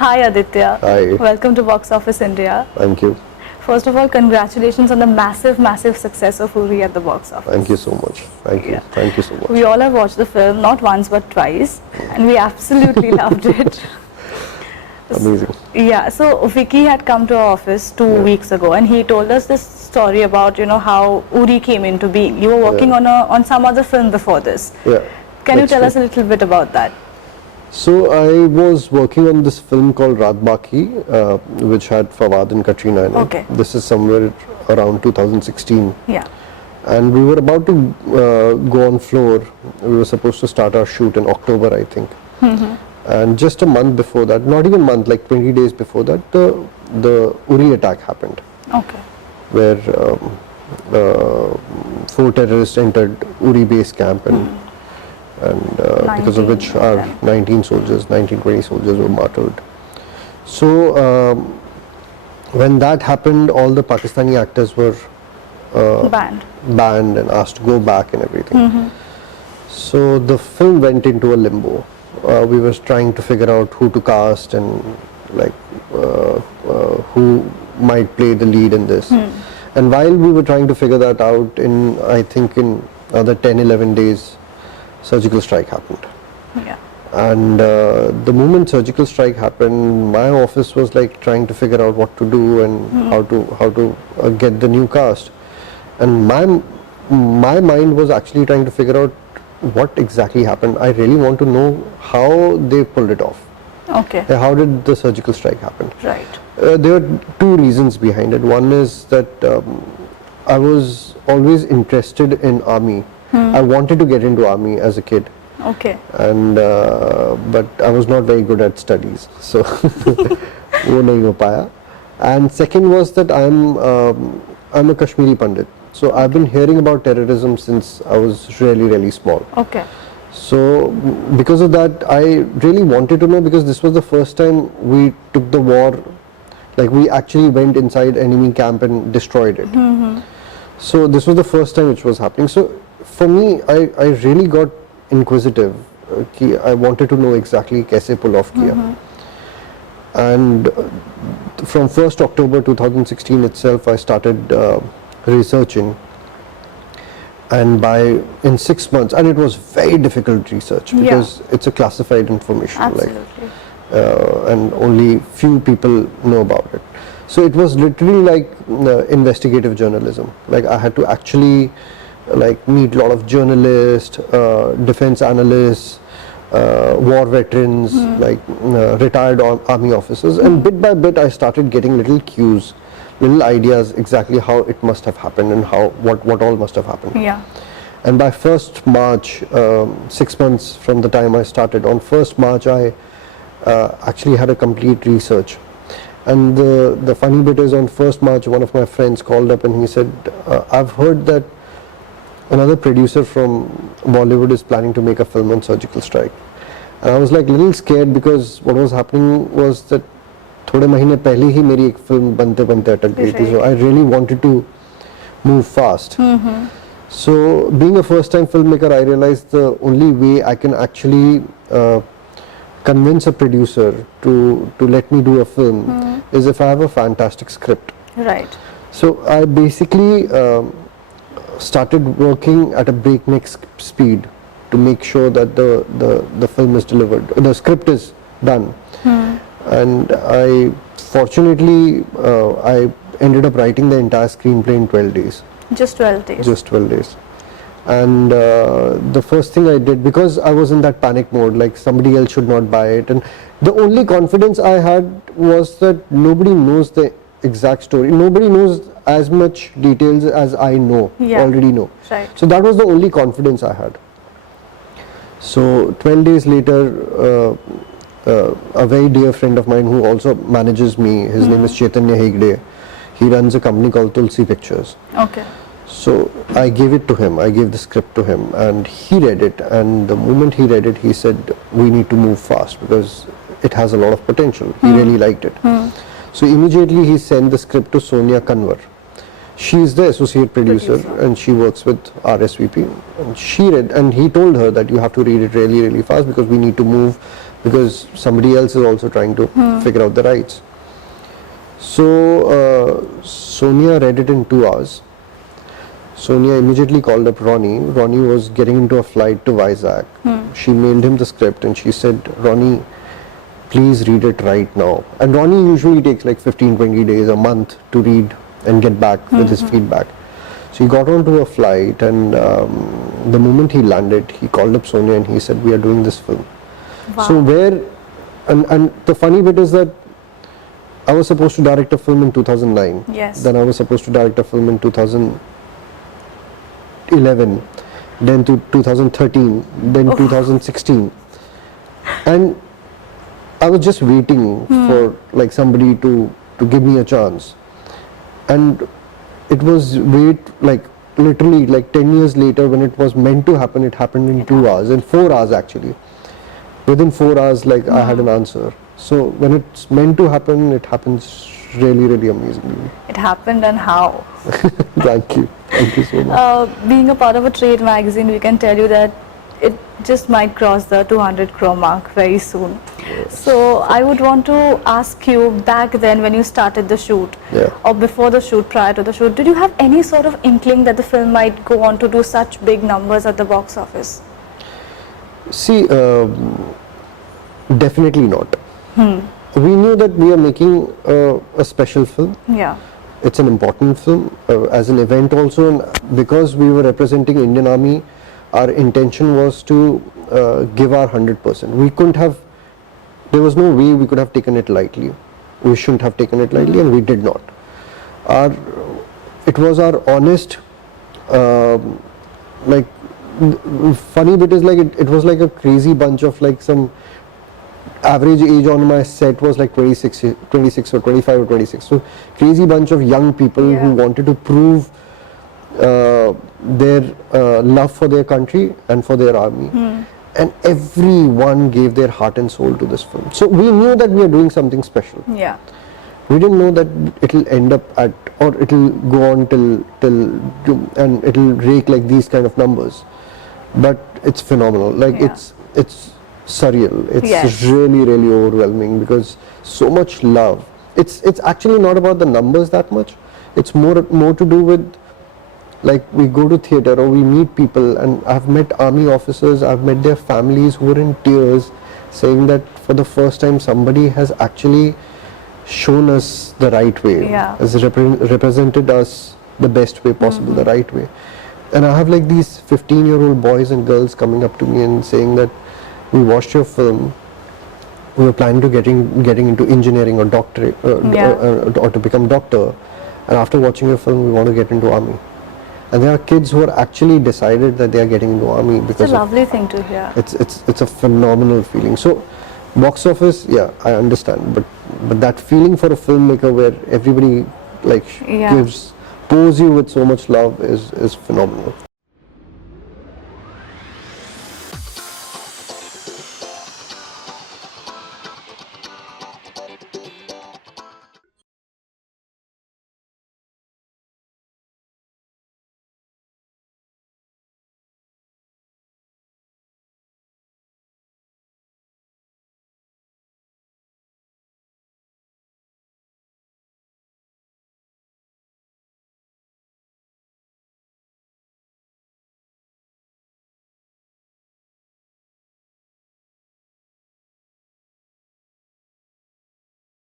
Hi Aditya. Hi. Welcome to Box Office India. Thank you. First of all, congratulations on the massive success of URI at the box office. Thank you so much. Thank you. Yeah. Thank you so much. We all have watched the film, not once but twice, and we absolutely loved it. Amazing. Yeah, so Vicky had come to our office 2 weeks ago and he told us this story about, how URI came into being. You were working on some other film before this. Yeah. Can you tell us a little bit about that? So I was working on this film called Raat Baaki, which had Fawad and Katrina in it. Okay. This is somewhere around 2016. Yeah. And we were about to go on floor. We were supposed to start our shoot in October, I think. And just a month before that, not even a month, like 20 days before that, the URI attack happened. Okay. Where 4 terrorists entered URI base camp and because of which our 19 soldiers, 20 soldiers were martyred. So when that happened, all the Pakistani actors were banned and asked to go back and everything. So the film went into a limbo. We were trying to figure out who to cast and like who might play the lead in this. And while we were trying to figure that out, I think in another 10-11 days, surgical strike happened. Yeah. And the moment surgical strike happened, my office was like trying to figure out what to do and how to get the new cast. And my mind was actually trying to figure out what exactly happened. I really want to know how they pulled it off. Okay. How did the surgical strike happen? Right. There are 2 reasons behind it. One is that I was always interested in army. I wanted to get into army as a kid. Okay. And but I was not very good at studies, so वो नहीं हो पाया. And second was that I'm a Kashmiri Pandit. So I've been hearing about terrorism since I was really small. Okay. So because of that, I really wanted to know, because this was the first time we took the war, like we actually went inside enemy camp and destroyed it. So this was the first time which was happening. So for me, I really got inquisitive. I wanted to know exactly कैसे pull off किया. And from 1st October 2016 itself, I started researching, and in 6 months, and it was very difficult research because it's a classified information. Absolutely. And only few people know about it. So it was literally like investigative journalism. Like I had to actually meet a lot of journalists, defense analysts, war veterans, retired army officers, and bit by bit I started getting little cues, little ideas exactly how it must have happened and what all must have happened. Yeah. And by 1st March, 6 months from the time I started, on 1st March I actually had a complete research. And the funny bit is, on 1st March, one of my friends called up and he said, I've heard that another producer from Bollywood is planning to make a film on surgical strike. And I was like little scared, because what was happening was that थोड़े महीने पहले ही मेरी एक film बनते अटक गई थी. So I really wanted to move fast. So being a first time filmmaker, I realized the only way I can actually convince a producer to let me do a film is if I have a fantastic script. Right. So I basically started working at a breakneck speed to make sure that the film is delivered, the script is done. And I fortunately I ended up writing the entire screenplay in 12 days. Just 12 days? Just 12 days. And the first thing I did, because I was in that panic mode, like somebody else should not buy it, and the only confidence I had was that nobody knows the exact story. Nobody knows as much details as I know, already know. Right. So that was the only confidence I had. So 12 days later, a very dear friend of mine who also manages me, his name is Chaitanya Hegde. He runs a company called Tulsi Pictures. Okay. So I gave it to him, I gave the script to him, and he read it, and the moment he read it, he said, we need to move fast because it has a lot of potential. He really liked it. So immediately he sent the script to Sonia Kanwar. She is the associate producer and she works with RSVP. And she read, and he told her that you have to read it really, really fast because we need to move because somebody else is also trying to figure out the rights. So Sonia read it in 2 hours. Sonia immediately called up Ronnie. Ronnie was getting into a flight to Vizag. She mailed him the script and she said, Ronnie, please read it right now. And Ronnie usually takes like 15-20 days, a month to read and get back with his feedback. So he got onto a flight, and the moment he landed, he called up Sonia and he said, we are doing this film. Wow. So and the funny bit is that I was supposed to direct a film in 2009. Yes. Then I was supposed to direct a film in 2011, then to 2013, then 2016. And I was just waiting for like somebody to give me a chance. And it was like literally like 10 years later, when it was meant to happen, it happened in 2 hours, in 4 hours actually. Within 4 hours, like I had an answer. So when it's meant to happen, it happens really, really amazingly. It happened, and how? Thank you so much. Being a part of a trade magazine, we can tell you that it just might cross the 200 crore mark very soon. So I would want to ask you, back then when you started the shoot, or before the shoot, prior to the shoot, did you have any sort of inkling that the film might go on to do such big numbers at the box office? See, definitely not. We knew that we are making a special film. Yeah. It's an important film as an event also, and because we were representing Indian Army, our intention was to give our 100%. We couldn't have, there was no way we could have taken it lightly. We shouldn't have taken it lightly, and we did not. It was our honest, like, funny bit is like it was like a crazy bunch of like some average age on my set was like 26 or 25 or 26. So crazy bunch of young people who wanted to prove their love for their country and for their army. And everyone gave their heart and soul to this film. So we knew that we are doing something special. Yeah. We didn't know that it'll end up at, or it'll go on till and it'll rake like these kind of numbers. But it's phenomenal. Like it's surreal. It's really, really overwhelming, because so much love. It's actually not about the numbers that much. It's more to do with, like, we go to theatre or we meet people, and I've met army officers, I've met their families who were in tears, saying that for the first time somebody has actually shown us the right way, has represented us the best way possible, the right way. And I have like these 15-year-old boys and girls coming up to me and saying that we watched your film, we were planning to getting into engineering or doctorate or to become doctor, and after watching your film we want to get into army. And there are kids who are actually decided that they are getting into army because it's a lovely thing to hear. It's a phenomenal feeling. So box office, I understand, but that feeling for a filmmaker where everybody like pours you with so much love is phenomenal.